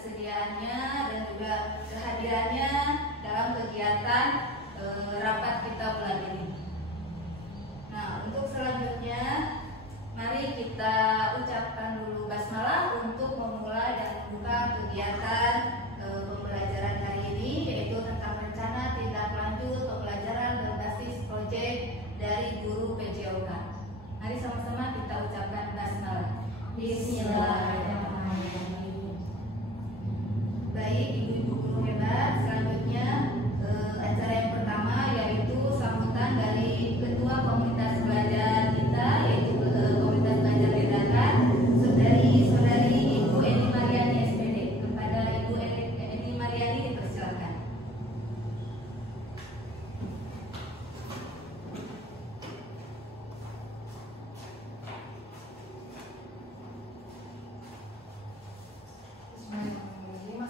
kesediaannya dan juga kehadirannya dalam kegiatan rapat kita bulan ini. Nah, untuk selanjutnya mari kita ucapkan dulu basmalah untuk memulai dan membuka kegiatan pembelajaran hari ini, yaitu tentang rencana tindak lanjut pembelajaran berbasis proyek dari guru PJOK. Mari sama-sama kita ucapkan basmalah. Bismillahirrahmanirrahim. Baik, ibu-ibu guru hebat, selanjutnya acara yang pertama yaitu sambutan dari Ketua Komunitas Belajar kita, yaitu Komunitas Belajar Dadakan, Saudari Ibu Eni Mariani SPD. Kepada Ibu Eni Mariani dipersilakan.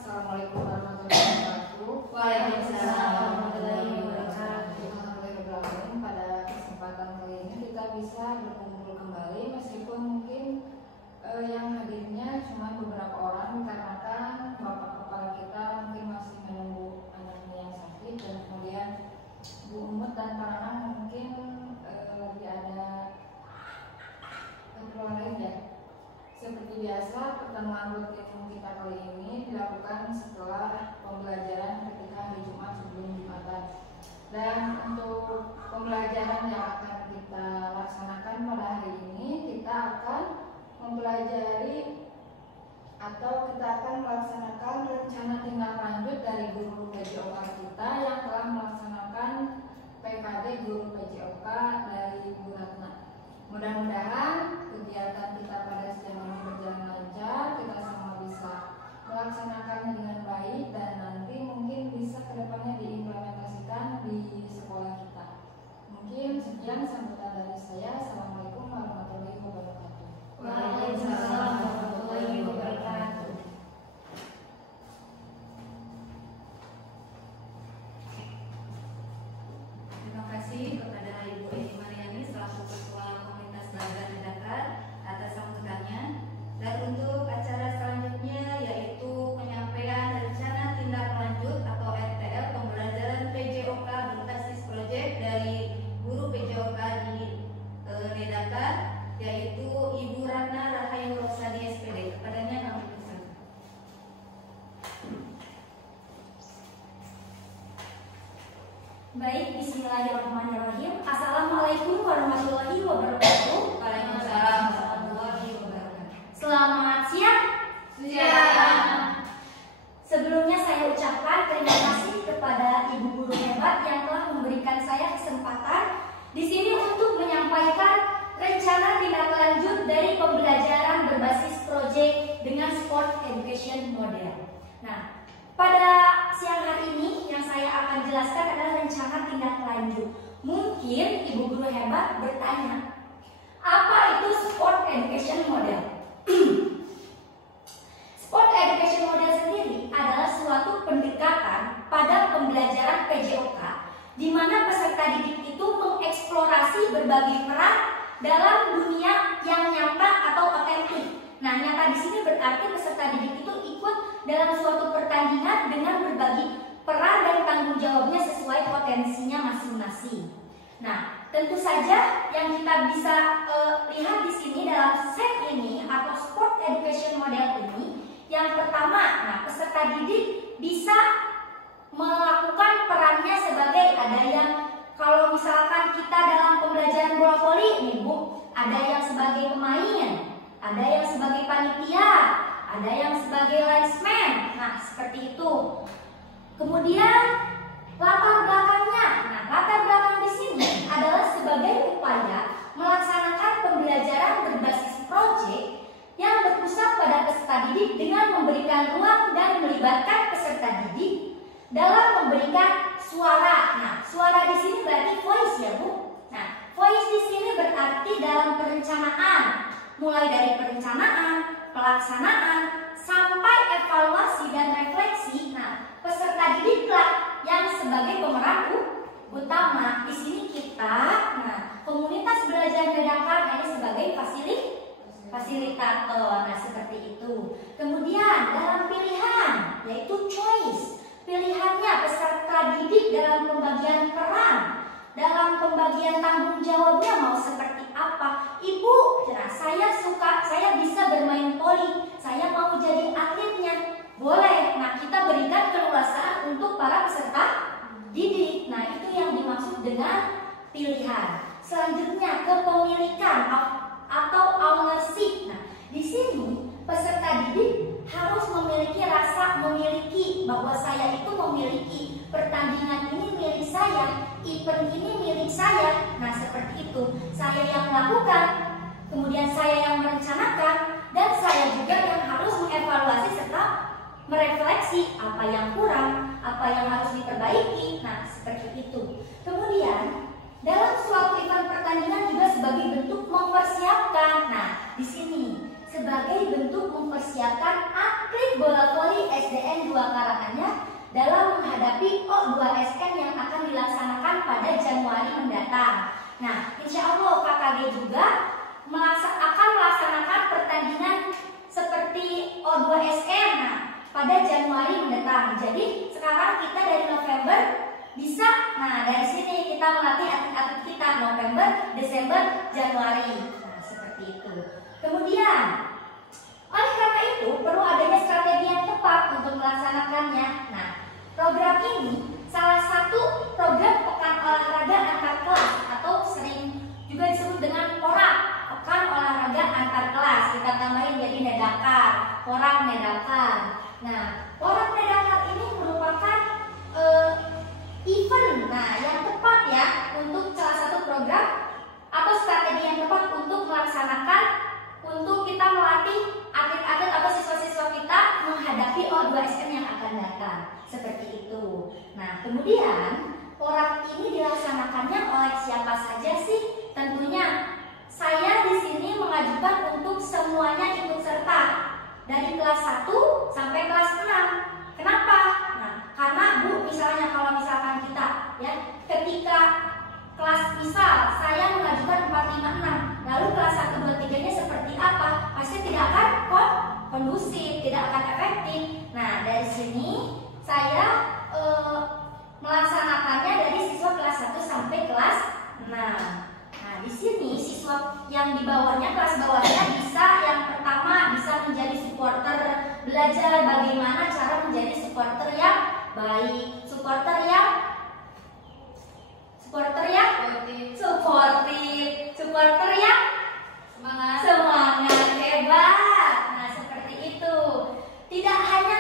Assalamualaikum warahmatullahi wabarakatuh. Waalaikumsalam warahmatullahi wabarakatuh. Alhamdulillah, pada kesempatan kali ini kita bisa berkumpul kembali meskipun mungkin yang hadirnya cuma beberapa orang dikarenakan bapak kepala kita mungkin masih menunggu anaknya yang sakit, dan kemudian Bu Umut dan Pak Anang mungkin lagi ada keperluan lain ya. Seperti biasa, pertemuan rutin kita kali ini dilakukan setelah pembelajaran ketika hari Jumat sebelum Jumatan. Dan untuk pembelajaran yang akan kita laksanakan pada hari ini, kita akan mempelajari atau kita akan melaksanakan rencana tindak lanjut dari guru PJOK kita yang telah melaksanakan PKD guru PJOK dari Bu Ratna. Mudah-mudahan kegiatan kita pada siang ini berjalan lancar, kita semua bisa melaksanakannya dengan baik, dan nanti mungkin bisa kedepannya diimplementasikan di sekolah kita. Mungkin sekian sambutan dari saya. Assalamualaikum warahmatullahi wabarakatuh. Waalaikumsalam warahmatullahi wabarakatuh. Terima kasih kepada Ibu Eni Mariani selaku Ketua Komunitas Belajar Dadakan atas sambutannya. Dan untuk acara selanjutnya yaitu penyampaian rencana tindak lanjut atau RTL pembelajaran PJOK berbasis proyek dari guru PJOK di Dadakan, yaitu Ibu Ratna Rahayu Rosadi SPD. Kepadanya kami persilakan. Baik, bismillahirrahmanirrahim. Assalamualaikum warahmatullahi wabarakatuh. Waalaikumsalam warahmatullahi wabarakatuh. Selamat siang. Sebelumnya saya ucapkan terima kasih kepada ibu guru hebat yang telah memberikan saya kesempatan di sini untuk menyampaikan rencana tindak lanjut dari pembelajaran berbasis proyek dengan sport education model. Nah, pada siang hari ini yang saya akan jelaskan adalah rencana tindak lanjut. Mungkin ibu guru hebat bertanya, apa itu sport education model? Sport education model sendiri adalah suatu pendekatan pada pembelajaran PJOK di mana peserta didik itu mengeksplorasi berbagai peran dalam dunia yang nyata atau otentik. Nah, nyata di sini berarti peserta didik itu ikut dalam suatu pertandingan dengan berbagi peran dan tanggung jawabnya sesuai potensinya masing-masing. Nah, tentu saja yang kita bisa lihat di sini dalam set ini atau sport education model ini, yang pertama, nah peserta didik bisa melakukan perannya sebagai, ada yang kalau misalkan kita dalam pembelajaran bola voli nih Bu, ada yang sebagai pemain, ada yang sebagai panitia, ada yang sebagai linesman. Nah, seperti itu. Kemudian latar belakangnya, nah latar belakang di sini adalah sebagai upaya melaksanakan pembelajaran berbasis proyek yang berpusat pada peserta didik dengan memberikan ruang dan melibatkan peserta didik dalam memberikan suara. Nah, suara di sini berarti voice ya Bu. Nah, voice di sini berarti dalam perencanaan, mulai dari perencanaan, pelaksanaan, sampai evaluasi dan refleksi. Nah, peserta didiklah yang sebagai pemeran utama. Di sini kita, nah, komunitas belajar dadakan hanya sebagai fasilitator. Nah, seperti itu. Kemudian dalam pilihan, yaitu choice, pilihannya peserta didik dalam pembagian peran, dalam pembagian tanggung jawabnya mau seperti apa. Ibu, nah, saya bisa bermain voli, saya mau jadi atletnya, boleh. Nah, kita berikan keleluasaan untuk para peserta didik. Nah, itu yang dimaksud dengan pilihan. Selanjutnya kepemilikan atau ownership. Nah, di sini peserta didik harus memiliki rasa memiliki, bahwa saya itu memiliki pertandingan ini milik saya, event ini milik saya. Nah, seperti itu. Saya yang melakukan, kemudian saya yang merencanakan, dan saya juga yang harus mengevaluasi serta merefleksi apa yang kurang, apa yang harus diperbaiki. Nah, seperti itu. Kemudian dalam suatu event pertandingan juga sebagai bentuk mempersiapkan. Nah, di sini sebagai bentuk mempersiapkan atlet bola voli SDN 2 Karanganyar dalam menghadapi O2SN yang akan dilaksanakan pada Januari mendatang. Nah, insya Allah KKG juga akan melaksanakan pertandingan seperti O2SN pada Januari mendatang. Jadi sekarang kita dari November bisa, nah dari sini kita melatih atlet-atlet kita November, Desember, Januari. Nah, seperti itu. Kemudian oleh karena itu perlu adanya strategi yang tepat untuk melaksanakannya. Nah, program ini salah satu program pekan olahraga antar kelas atau sering juga disebut dengan PORAK, pekan olahraga antar kelas. Kita tambahin jadi Nedakar, PORAK Nedakar. Nah, PORAK Nedakar ini merupakan event, nah yang tepat ya untuk salah satu program atau strategi yang tepat untuk melaksanakan, untuk kita melatih atlet-atlet atau siswa-siswa kita menghadapi O2SN yang akan datang. Seperti itu. Nah, kemudian PORAK ini dilaksanakannya oleh siapa saja sih? Tentunya saya di sini mengajukan untuk semuanya ikut serta dari kelas 1 sampai kelas 6. Kenapa? Nah, karena Bu, misalnya kalau misalkan kita ya ketika kelas misal saya mengajukan 4, 5, 6, lalu kelas 1, 2, 3-nya seperti apa? Pasti tidak akan kondusif, tidak akan efektif. Nah, dari sini saya melaksanakannya dari siswa kelas 1 sampai kelas 6. Nah, di sini siswa yang di bawahnya, kelas bawahnya bisa, yang pertama bisa menjadi supporter, belajar bagaimana cara menjadi supporter yang baik, supporter yang semangat, hebat. Nah, seperti itu. Tidak hanya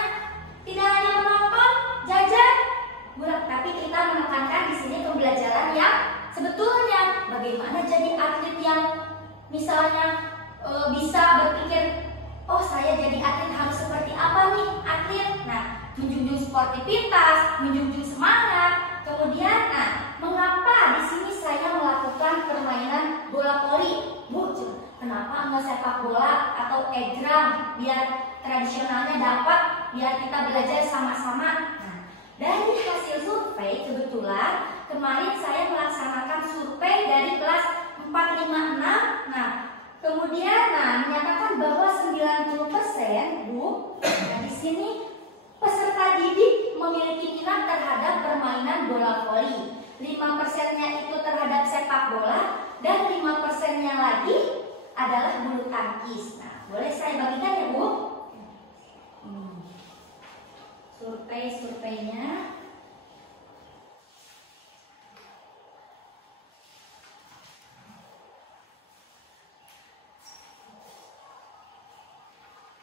menonton, jajan, tapi kita menekankan di sini pembelajaran yang sebetulnya bagaimana jadi atlet yang misalnya bisa berpikir, oh saya jadi atlet harus seperti apa nih atlet. Nah, menjunjung sportivitas, menjunjung semangat. Kemudian, nah, mengapa di sini saya melakukan permainan bola voli? Bu, kenapa enggak sepak bola atau egrang biar tradisionalnya dapat, biar kita belajar sama-sama. Nah, dari hasil survei kebetulan kemarin saya melaksanakan survei dari kelas 4, 5, 6. Nah, kemudian menyatakan bahwa 90% Bu, nah di sini peserta didik memiliki minat terhadap permainan bola voli. 5%-nya itu terhadap sepak bola, dan 5%-nya lagi adalah bulu tangkis. Nah, boleh saya bagikan ya Bu? Surveinya.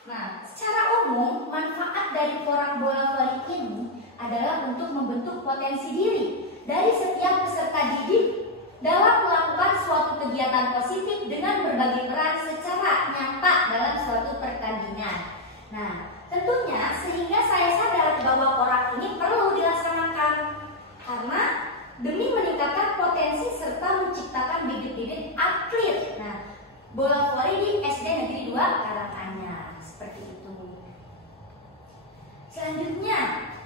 Nah, secara umum manfaat dari PORAK bola voli ini adalah untuk membentuk potensi diri dari setiap peserta didik dalam melakukan suatu kegiatan positif dengan berbagi peran secara nyata dalam suatu pertandingan. Nah, tentunya sehingga saya sadar bahwa PORAK ini perlu dilaksanakan karena demi meningkatkan potensi serta menciptakan bibit-bibit atlet. Nah, bola voli di SD Negeri 2 Karanganyar. Seperti itu. Selanjutnya,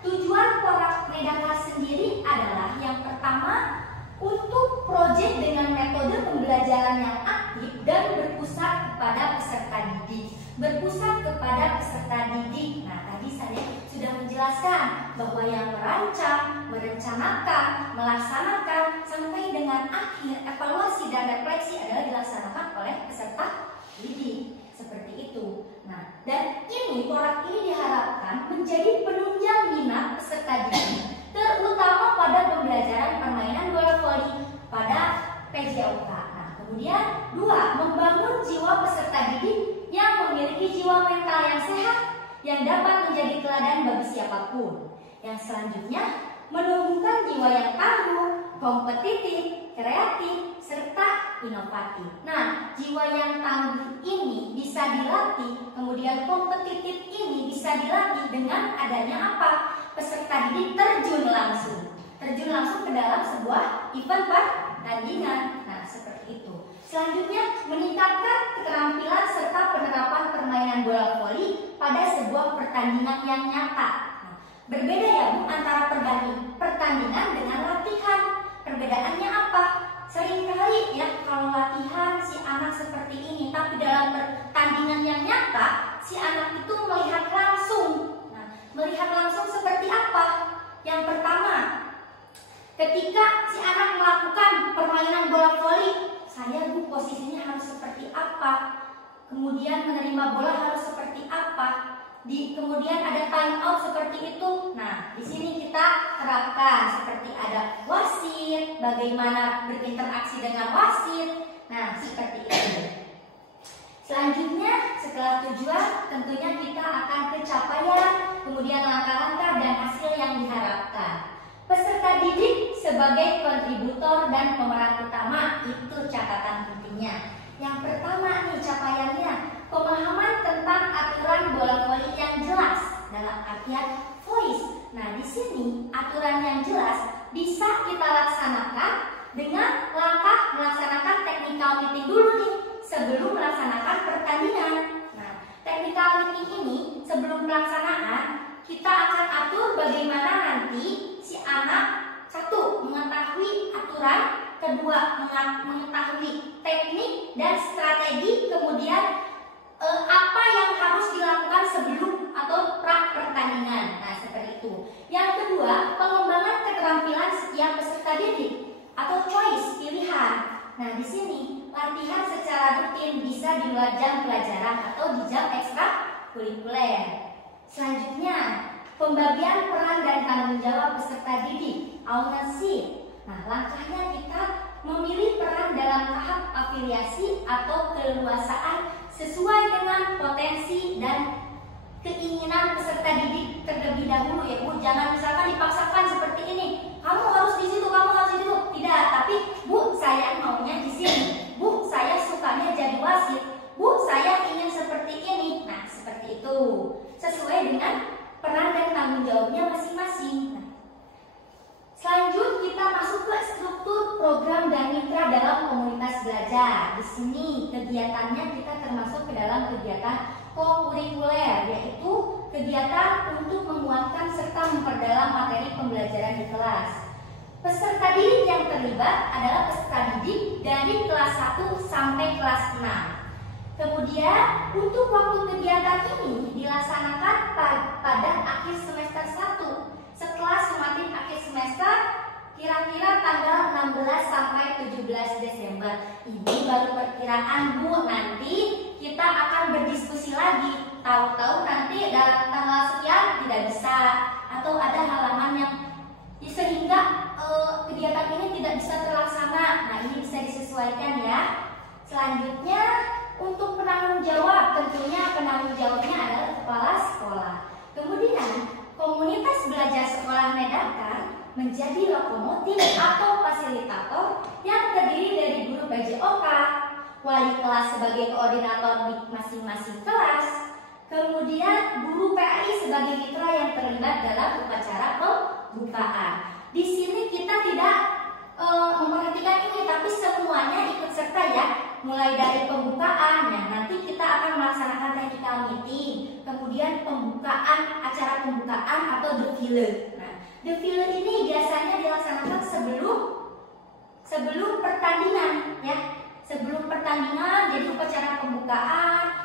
tujuan PORAK Nedakar sendiri adalah yang pertama untuk proyek dengan metode pembelajaran yang aktif dan berpusat kepada peserta didik, berpusat kepada peserta didik. Nah, tadi saya sudah menjelaskan bahwa yang merancang, merencanakan, melaksanakan sampai dengan akhir evaluasi dan refleksi adalah dilaksanakan oleh peserta didik. Seperti itu. Nah, dan ini porak ini diharapkan menjadi penunjang minat peserta didik, terutama pada pembelajaran permainan bola voli pada PJOK. Nah, kemudian 2, membangun jiwa peserta didik yang memiliki jiwa mental yang sehat yang dapat menjadi teladan bagi siapapun. Yang selanjutnya, menumbuhkan jiwa yang tangguh, kompetitif, kreatif, serta inovatif. Nah, jiwa yang tangguh ini bisa dilatih, kemudian kompetitif ini bisa dilatih dengan adanya apa? Peserta didik terjun langsung ke dalam sebuah event pertandingan. Nah, seperti itu. Selanjutnya, meningkatkan keterampilan serta penerapan permainan bola voli pada sebuah pertandingan yang nyata. Nah, berbeda ya Bu antara pertandingan dengan latihan. Perbedaannya apa? Seringkali ya kalau latihan si anak seperti ini, tapi dalam pertandingan yang nyata si anak itu melihat langsung. Nah, melihat langsung seperti apa? Yang pertama, ketika si anak melakukan permainan bola voli, saya Bu posisinya harus seperti apa? Kemudian menerima bola harus seperti apa? Kemudian ada time out seperti itu. Nah, di sini kita terapkan seperti ada wasit, bagaimana berinteraksi dengan wasit. Nah, seperti itu. Selanjutnya, setelah tujuan, tentunya kita akan capaian, kemudian langkah-langkah dan hasil yang diharapkan. Peserta didik sebagai kontributor dan pemeran utama, itu catatan pentingnya. Yang pertama nih capaiannya, pemahaman tentang aturan bola voli yang jelas dalam artian voice. Nah, di sini aturan yang jelas bisa kita laksanakan dengan langkah melaksanakan technical meeting dulu nih sebelum melaksanakan pertandingan. Nah, technical meeting ini sebelum pelaksanaan kita akan atur bagaimana nanti si anak satu mengetahui aturan, kedua mengetahui teknik dan strategi, kemudian apa yang harus dilakukan sebelum atau pra pertandingan. Nah, seperti itu. Yang kedua, pengembangan keterampilan setiap peserta didik atau choice, pilihan. Nah, di sini latihan secara rutin bisa di luar jam pelajaran atau di jam ekstrakurikuler. Selanjutnya, pembagian peran dan tanggung jawab peserta didik, ownership. Nah, langkahnya kita memilih peran dalam tahap afiliasi atau keleluasaan sesuai dengan potensi dan keinginan peserta didik terlebih dahulu ya Bu. Jangan misalkan dipaksakan seperti ini, kamu harus di situ, kamu harus di situ. Tidak, tapi Bu, saya maunya di sini. Bu, saya sukanya jadi wasit. Bu, saya ingin seperti ini. Nah, seperti itu. Sesuai dengan peran dan tanggung jawabnya masing-masing. Nah, selanjut kita masuk ke struktur program dan mitra dalam komunitas belajar. Di sini kegiatannya kita termasuk ke dalam kegiatan kokurikuler, yaitu kegiatan untuk menguatkan serta memperdalam materi pembelajaran di kelas. Peserta didik yang terlibat adalah peserta didik dari kelas 1 sampai kelas 6. Kemudian untuk waktu kegiatan ini dilaksanakan pada akhir semester 1. Setelah semakin akhir semester, kira-kira tanggal 16 sampai 17 Desember. Ini baru perkiraan Bu, nanti kita akan berdiskusi lagi. Tahu-tahu nanti dalam tanggal sekian tidak bisa, atau ada halangan yang sehingga kegiatan ini tidak bisa terlaksana. Nah, ini bisa disesuaikan ya. Selanjutnya, untuk penanggung jawab, tentunya penanggung jawabnya adalah kepala sekolah. Kemudian, komunitas belajar sekolah Medakar menjadi lokomotif atau fasilitator yang terdiri dari guru PJOK, wali kelas sebagai koordinator di masing-masing kelas, kemudian guru PAI sebagai mitra yang terlibat dalam upacara pembukaan. Di sini kita tidak memperhatikan ini, tapi semuanya ikut serta ya. Mulai dari pembukaan, nah nanti kita akan melaksanakan technical meeting, kemudian acara pembukaan atau defile. Nah, defile ini biasanya dilaksanakan sebelum pertandingan ya. Sebelum pertandingan, jadi upacara pembukaan,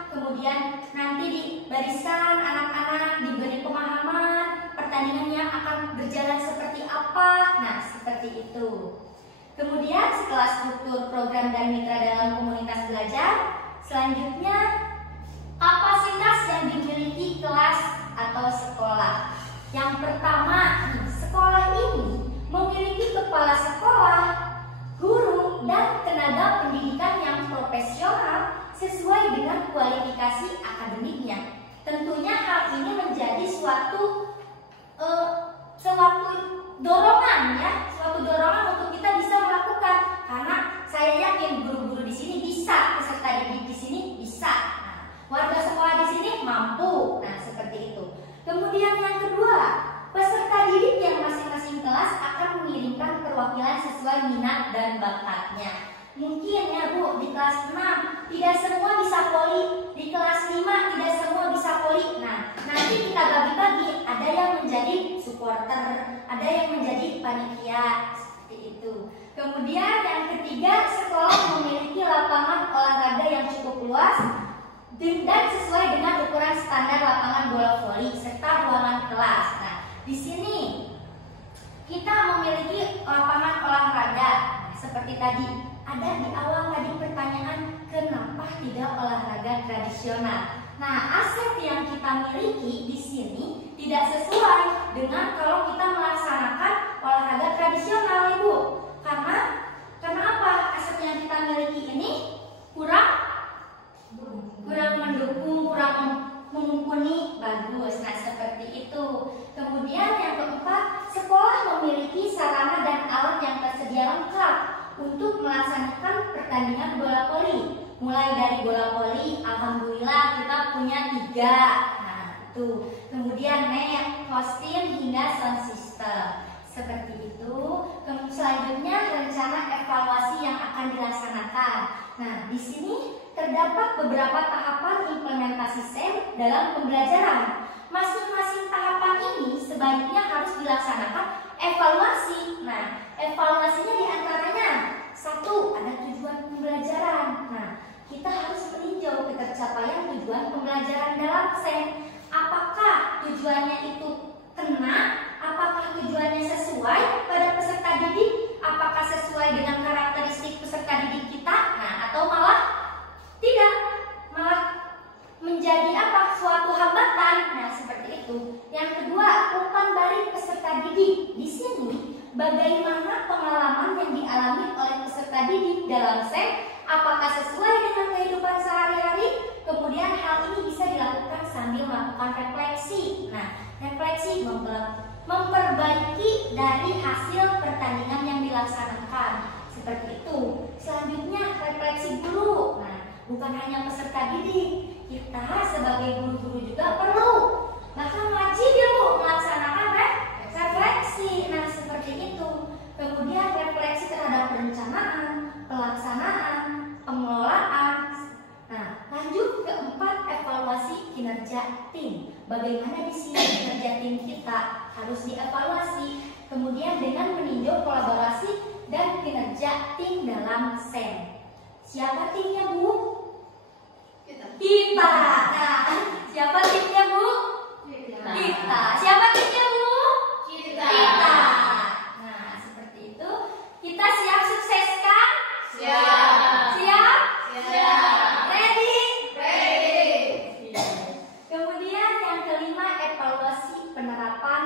kemudian nanti di barisan anak-anak diberi pemahaman pertandingannya akan berjalan seperti apa. Nah, seperti itu. Kemudian setelah struktur program dan mitra dalam komunitas belajar, selanjutnya kapasitas yang dimiliki kelas atau sekolah. Yang pertama, sekolah ini memiliki kepala sekolah, guru, dan tenaga pendidikan yang profesional sesuai dengan kualifikasi akademiknya. Tentunya hal ini menjadi suatu dorongan ya, suatu dorongan untuk kita bisa melakukan, karena saya yakin guru-guru di sini bisa, peserta didik di sini bisa, nah, warga sekolah di sini mampu. Nah, seperti itu. Kemudian yang kedua, peserta didik yang masing-masing kelas akan mengirimkan perwakilan sesuai minat dan bakatnya. Mungkin ya Bu, di kelas 6 tidak semua bisa poli, di kelas 5 tidak semua bisa poli. Nah, nanti kita bagi-bagi, ada yang menjadi supporter, ada yang menjadi panitia, seperti itu. Kemudian yang ketiga, sekolah memiliki lapangan olahraga yang cukup luas dan sesuai dengan ukuran standar lapangan bola voli serta ruangan kelas. Nah, di sini kita memiliki lapangan olahraga seperti tadi. Ada di awal tadi pertanyaan, kenapa tidak olahraga tradisional? Nah, aset yang kita miliki di sini tidak sesuai dengan kalau kita melaksanakan olahraga tradisional, Ibu. Karena apa? Aset yang kita miliki ini kurang mendukung, kurang mumpuni, bagus. Nah, seperti itu. Kemudian yang keempat, sekolah memiliki sarana dan alat yang tersedia lengkap untuk melaksanakan pertandingan bola voli. Mulai dari bola voli, alhamdulillah kita punya 3. Nah, itu. Kemudian net, hosting hingga sound system. Seperti itu. Selanjutnya rencana evaluasi yang akan dilaksanakan. Nah, di sini terdapat beberapa tahapan implementasi SEM dalam pembelajaran. Masing-masing tahapan ini sebaiknya harus dilaksanakan evaluasi. Nah, evaluasinya diantaranya 1, ada tujuan pembelajaran. Nah, kita harus meninjau ketercapaian tujuan pembelajaran dalam SEM. Apakah tujuannya itu kena? Apakah tujuannya sesuai pada peserta didik? Apakah sesuai dengan karakteristik peserta didik kita? Nah, atau malah tidak, malah menjadi suatu hambatan. Nah, seperti itu. Yang kedua, umpan balik peserta didik. Di sini bagaimana pengalaman yang dialami oleh peserta didik dalam SEM? Apakah sesuai dengan kehidupan sehari-hari? Kemudian hal ini bisa dilakukan sambil melakukan refleksi. Nah, refleksi memperbaiki dari hasil pertandingan yang dilaksanakan. Seperti itu. Selanjutnya refleksi guru. Nah, bukan hanya peserta didik, kita sebagai guru-guru juga perlu, bahkan wajib ya Bu, melaksanakan refleksi. Nah, seperti itu. Kemudian refleksi terhadap perencanaan, pelaksanaan, pengelolaan. Nah, lanjut keempat, evaluasi kinerja tim. Bagaimana di sini kinerja tim kita harus dievaluasi. Kemudian dengan meninjau kolaborasi dan kinerja tim dalam SEM. Siapa timnya Bu? Kita. Nah, siapa timnya Bu? Kita. Siapa timnya Bu? Kita. Nah, seperti itu. Kita siap sukseskan? Siap. Siap? Siap. Ready? Ready. Kemudian yang kelima, evaluasi penerapan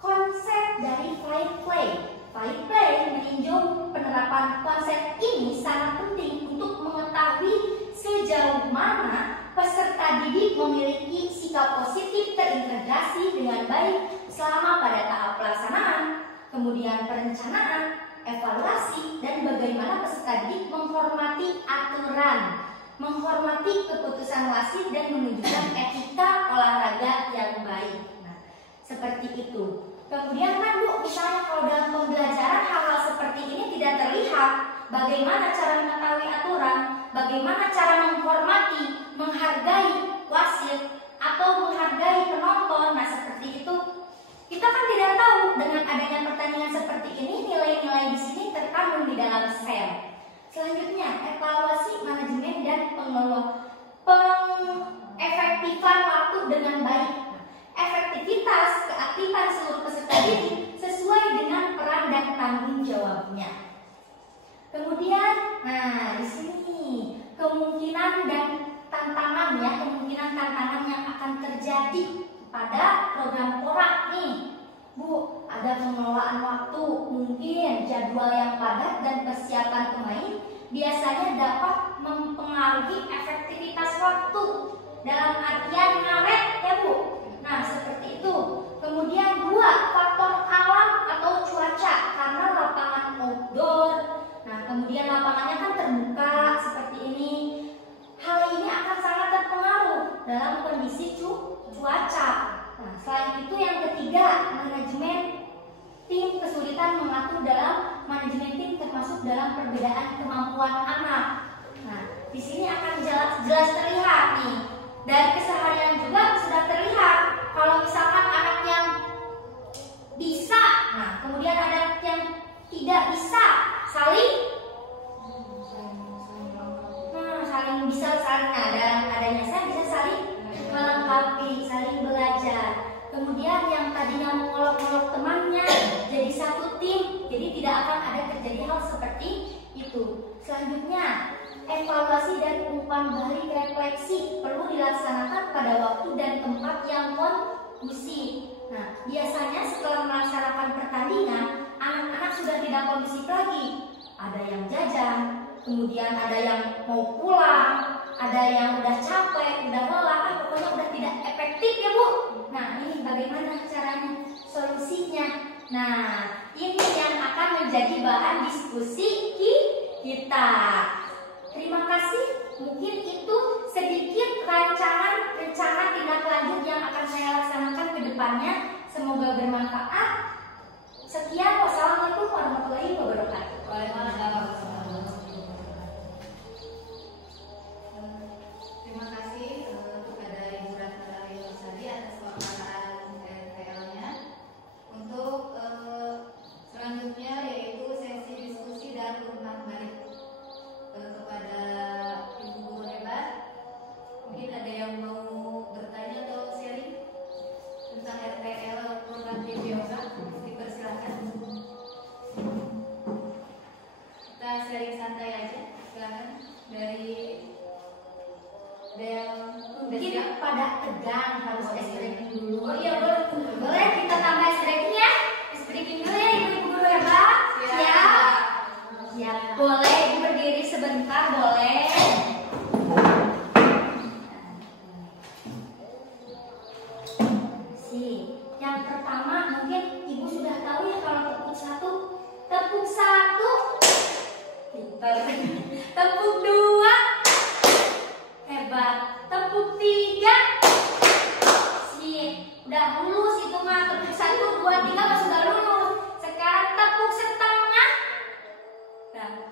konsep dari Five Play. Five Play meninjau penerapan konsep ini sangat penting untuk mengetahui sejauh mana peserta didik memiliki sikap positif terintegrasi dengan baik selama pada tahap pelaksanaan, kemudian perencanaan, evaluasi, dan bagaimana peserta didik menghormati aturan, menghormati keputusan wasit, dan menunjukkan etika olahraga yang baik. Nah, seperti itu. Kemudian kan Bu, misalnya kalau dalam pembelajaran hal-hal seperti ini tidak terlihat, bagaimana cara mengetahui aturan, bagaimana cara menghormati, menghargai wasit, atau menghargai penonton. Nah, seperti itu. Kita kan tidak tahu dengan adanya pertandingan seperti ini, nilai-nilai di sini terkandung di dalam SEM. Selanjutnya, evaluasi manajemen dan dan tantangan ya, kemungkinan tantangan yang akan terjadi pada program PORAK nih. Bu, ada pengelolaan waktu, mungkin jadwal yang padat dan persiapan pemain biasanya dapat mempengaruhi efektivitas waktu dalam artian ngaret ya Bu. Nah seperti itu. Kemudian 2, faktor alam atau cuaca karena lapangan outdoor. Nah kemudian lapangannya kan terbuka seperti ini. Hal ini akan sangat terpengaruh dalam kondisi cuaca. Nah selain itu yang ketiga, manajemen tim, kesulitan mengatur dalam manajemen tim termasuk dalam perbedaan kemampuan anak. Nah di sini akan jelas terlihat nih. Dari keseharian juga sudah terlihat kalau misalkan anak yang bisa, nah kemudian anak yang tidak bisa saling bisa saling dalam adanya saya bisa saling melengkapi, saling belajar. Kemudian yang tadinya mengolok-olok temannya jadi satu tim, jadi tidak akan ada terjadi hal seperti itu. Selanjutnya, evaluasi dan umpan balik refleksi perlu dilaksanakan pada waktu dan tempat yang kondusif. Nah, biasanya setelah melaksanakan pertandingan, anak-anak sudah tidak kondusif lagi. Ada yang jajan, kemudian ada yang mau pulang, ada yang udah capek, udah lelah, pokoknya udah tidak efektif ya Bu. Nah, ini bagaimana caranya, solusinya? Nah, ini yang akan menjadi bahan diskusi kita. Terima kasih. Mungkin itu sedikit rencana tindak lanjut yang akan saya laksanakan ke depannya. Semoga bermanfaat. Sekian, wassalamualaikum warahmatullahi wabarakatuh. Waalaikumsalam. Terima kasih kepada Ibu Ratna Rosadi atas pemaparan RTL-nya. Untuk selanjutnya yaitu sesi diskusi dan umpan balik kepada Ibu Guru Hebat. Mungkin ada yang mau bertanya atau sharing tentang RTL program PJOK, dipersilakan. Kita sharing santai aja, silakan. Dari mungkin pada tegang harus stretching dulu. Oh iya boleh kita tambah stretching ya, stretching dulu ya Ibu Guru Hebat. Siap. Siap. Boleh Ibu berdiri sebentar, boleh. Yang pertama mungkin Ibu sudah tahu ya kalau tepuk satu, tepuk 2, hebat, tepuk 3, sip, udah lulus itu mah, tepuk 1, 2, 3 mah sudah lulus. Sekarang tepuk setengah. Nah,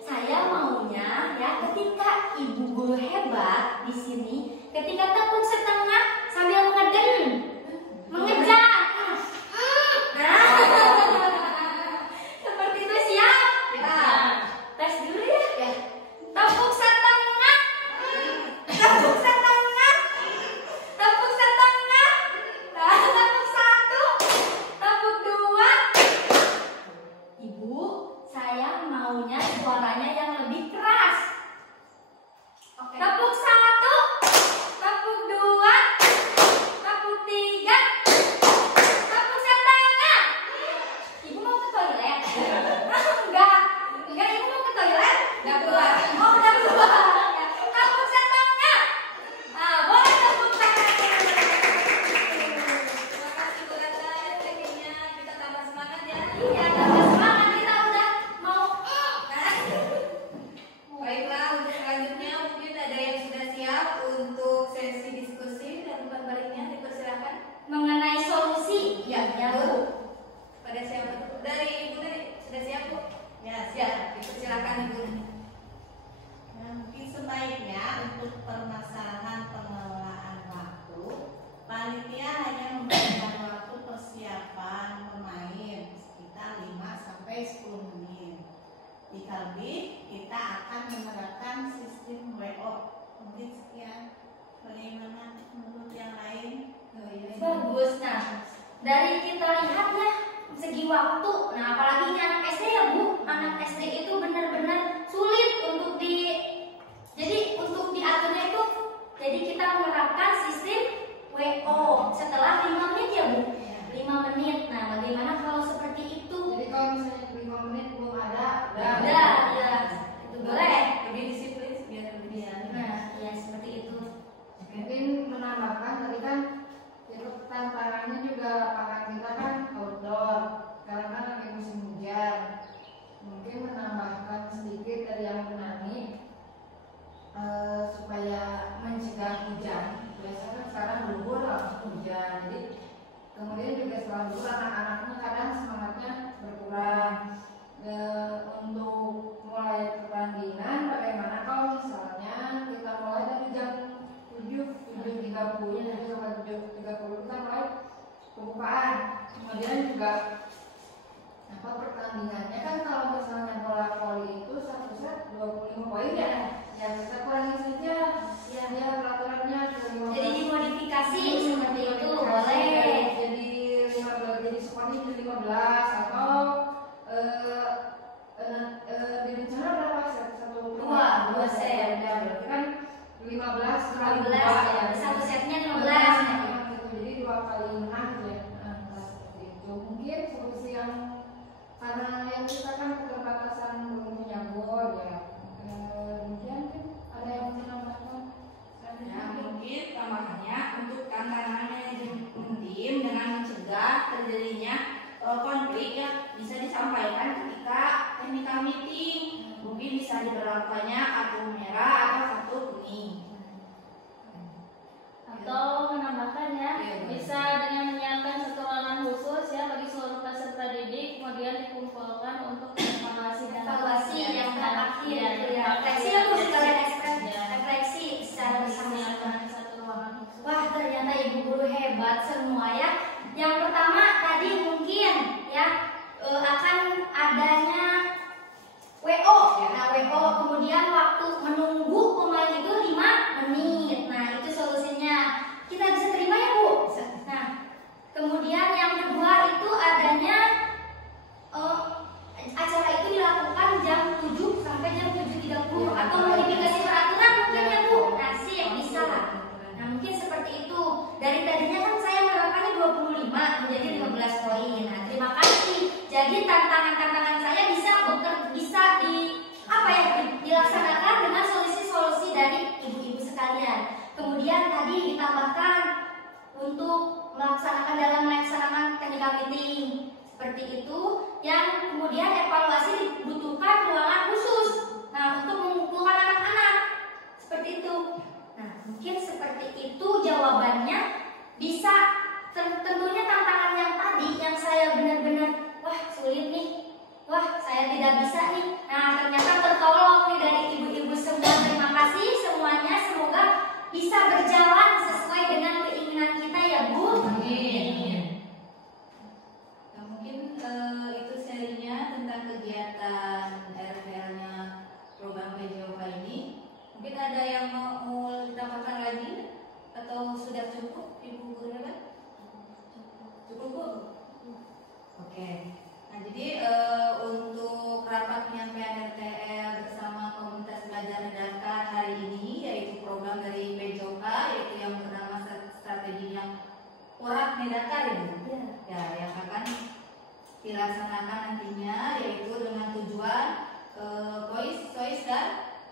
saya maunya ya ketika Ibu Guru Hebat di sini, ketika tepuk setengah sambil mengejar. Seperti itu, siap? Nah, tes dulu ya. Tepuk setengah. Tepuk setengah. Tepuk setengah. Tepuk 1. Tepuk 2. Ibu, saya maunya suaranya yang lebih keras. Oke. Tepuk 1. Tepuk 2. Tepuk 3. Tepuk setengah. Ibu mau ke toilet? Enggak, Ibu mau ke toilet? Enggak keluar. Oh, udah keluar. Tepuk setengah. Nah, boleh tepuk tangan. Terima kasih Bu Ratna, tekniknya kita tambah semangat ya. Iya, tambah semangat, kita udah mau. Baiklah, untuk selanjutnya mungkin ada yang sudah siap untuk sesi diskusi dan umpan baliknya, dipersilakan. Mengenai solusi. Ya, Ya, Bu. Bu. Pada siapa? Dari Ibu tadi sudah siap Bu? Ya, siap. Dipersilakan Ibu. Nah, mungkin sebaiknya untuk permasalahan pengelolaan waktu, panitia hanya memberikan waktu persiapan pemain sekitar 5-10 menit. Jika lebih, kita akan menerapkan sistem WO. Mungkin sekian. Bagaimana menurut yang lain? Bagus. Nah, dari kita lihat ya segi waktu. Nah, apalagi ini anak SD ya Bu. Anak SD itu benar-benar sulit untuk Kemudian juga pertandingannya kan kalau misalnya bola voli itu satu set 25 poin ya. Ya kita kurangi saja. Ya peraturannya 15. Jadi dimodifikasi seperti itu boleh. Jadi 15, jadi skornya jadi 15 atau di rencana berapa set? Dua set. Ya, berarti kan 15 kali 15 2 ya. satu setnya 15 Jadi 2 kali 6 ya. Nah, seperti itu. Mungkin solusi yang karena yang kita kan keterbatasan belum punya gol ya. Kemudian ada yang mau menambahkan? Ya, mungkin tambahannya untuk tantangan manajemen tim dengan mencegah terjadinya konflik yang bisa disampaikan ketika technical meeting. Mungkin bisa diberlakukannya kartu merah atau kartu kuning. Atau menambahkan ya, Iya, bisa dengan menyiapkan satu ruangan khusus ya bagi seluruh peserta didik, kemudian dikumpulkan untuk evaluasi dan evaluasi yang terakhir ya, gitu ya. Refleksi aku sekalian refleksi secara bersama-sama. menyiapkan satu ruangan khusus. Wah, ternyata ibu guru hebat semua ya. Yang pertama tadi mungkin ya akan adanya WO. Nah, WO kemudian waktu menunggu pemain itu 5 menit. Nah, itu solusinya. Kita bisa terima ya, Bu? Nah, kemudian yang kedua itu adanya acara itu dilakukan jam 7 sampai jam 7.30 atau modifikasi peraturan mungkin ya, Bu. Nah, sih bisa lah. Nah, mungkin seperti itu. Dari tadinya kan saya menerapkannya 25 menjadi 15 poin. Nah, terima kasih. Jadi tantangan-tantangan saya bisa dilaksanakan dengan solusi-solusi dari ibu-ibu sekalian. Kemudian tadi ditambahkan untuk melaksanakan technical meeting seperti itu, yang kemudian evaluasi dibutuhkan ruangan khusus. Nah, untuk mengumpulkan anak-anak seperti itu. Nah, mungkin seperti itu jawabannya. Bisa tentunya tantangan yang tadi yang saya benar-benar wah sulit nih, wah saya tidak bisa nih. Nah, ternyata tertolong nih dari ibu-ibu semua. Terima kasih semuanya, semoga bisa berjalan sesuai dengan keinginan kita ya, Bu. Amin. Nah, mungkin itu serinya tentang kegiatan RPL-nya program PJOK ini. Mungkin ada yang mau ditambahkan lagi atau sudah cukup, Ibu Guru hebat? Cukup, Bu? Oke. Nah, jadi untuk rapat penyampaian RTL bersama komunitas belajar dadakan hari ini, yaitu program dari PJOK, yaitu yang bernama strategi yang Porak Medakar ini, ya, yang akan dilaksanakan nantinya, yaitu dengan tujuan choice dan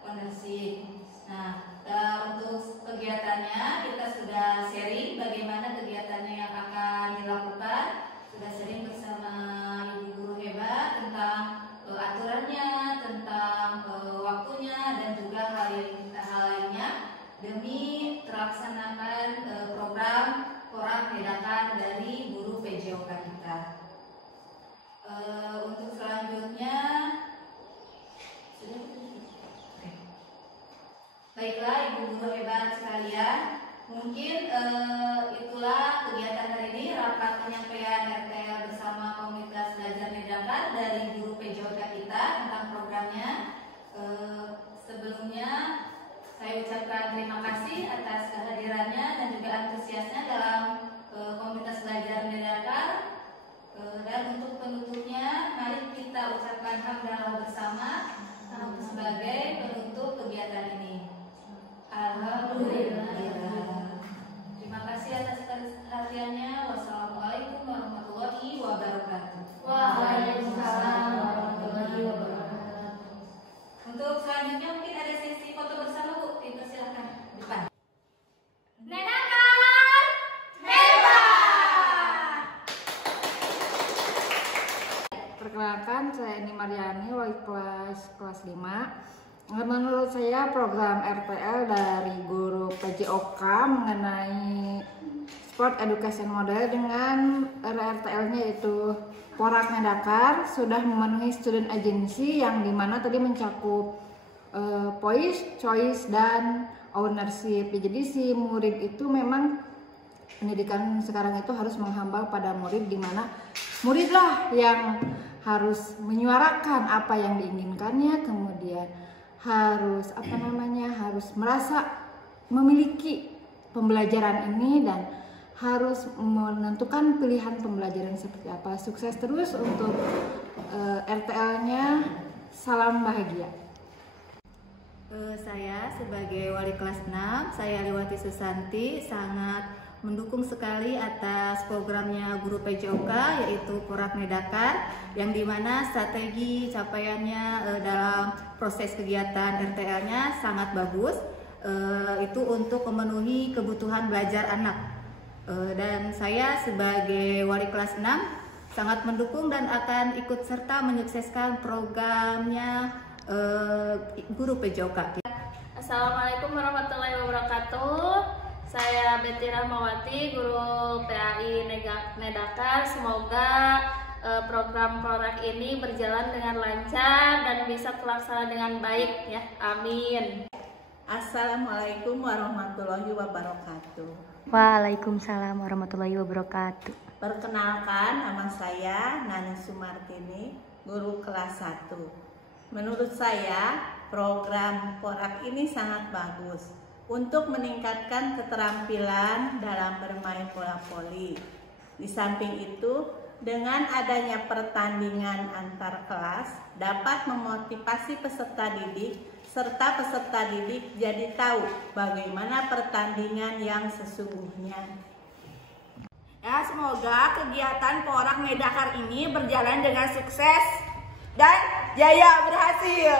ownership. Nah, untuk kegiatannya kita sudah sharing bagaimana kegiatannya yang akan dilakukan, sudah sharing bersama ibu guru hebat tentang aturannya, tentang waktunya, dan juga hal lainnya demi terlaksanakan program Porak Medakar dari guru PJOK kita. Untuk selanjutnya sudah. Oke. Baiklah ibu guru hebat sekalian, mungkin itulah kegiatan hari ini, rapat penyampaian RTL bersama komunitas belajar Medakar dari guru PJOK kita tentang programnya. Sebelumnya saya ucapkan terima kasih atas kehadirannya dan juga antusiasnya dalam komunitas belajar Medakar. Dan untuk penutupnya, mari kita ucapkan hamdalah bersama sebagai penutup kegiatan ini. Alhamdulillah. Terima kasih atas perhatiannya. Wassalamualaikum warahmatullahi wabarakatuh. Waalaikumsalam warahmatullahi wabarakatuh. Untuk selanjutnya mungkin ada sesi foto bersama, Bu. Silakan depan. Medakar hebat. Perkenalkan, saya Eni Mariani, wali kelas 5. Menurut saya program RTL dari guru PJOK mengenai Sport Education Model dengan RTL-nya yaitu Porak Medakar sudah memenuhi student agency yang dimana tadi mencakup choice dan ownership. Jadi si murid itu memang pendidikan sekarang itu harus menghambal pada murid, di mana muridlah yang harus menyuarakan apa yang diinginkannya, kemudian harus harus merasa memiliki pembelajaran ini dan harus menentukan pilihan pembelajaran seperti apa. Sukses terus untuk RTL-nya. Salam bahagia. Saya sebagai wali kelas 6, saya Liwati Susanti, sangat mendukung sekali atas programnya guru PJOK, yaitu Porak Medakar, yang dimana strategi capaiannya dalam proses kegiatan RTL-nya sangat bagus. Itu untuk memenuhi kebutuhan belajar anak. Dan saya sebagai wali kelas 6 sangat mendukung dan akan ikut serta menyukseskan programnya guru PJOK. Assalamualaikum warahmatullahi wabarakatuh. Saya Betty Rahmawati, guru PAI Nedakar. Semoga program Porak ini berjalan dengan lancar dan bisa terlaksana dengan baik ya. Amin. Assalamualaikum warahmatullahi wabarakatuh. Waalaikumsalam warahmatullahi wabarakatuh. Perkenalkan, nama saya Nani Sumartini, guru kelas 1. Menurut saya, program Porak ini sangat bagus untuk meningkatkan keterampilan dalam bermain bola voli. Di samping itu, dengan adanya pertandingan antar kelas dapat memotivasi peserta didik serta peserta didik jadi tahu bagaimana pertandingan yang sesungguhnya. Ya, semoga kegiatan Porak Medakar ini berjalan dengan sukses dan jaya berhasil.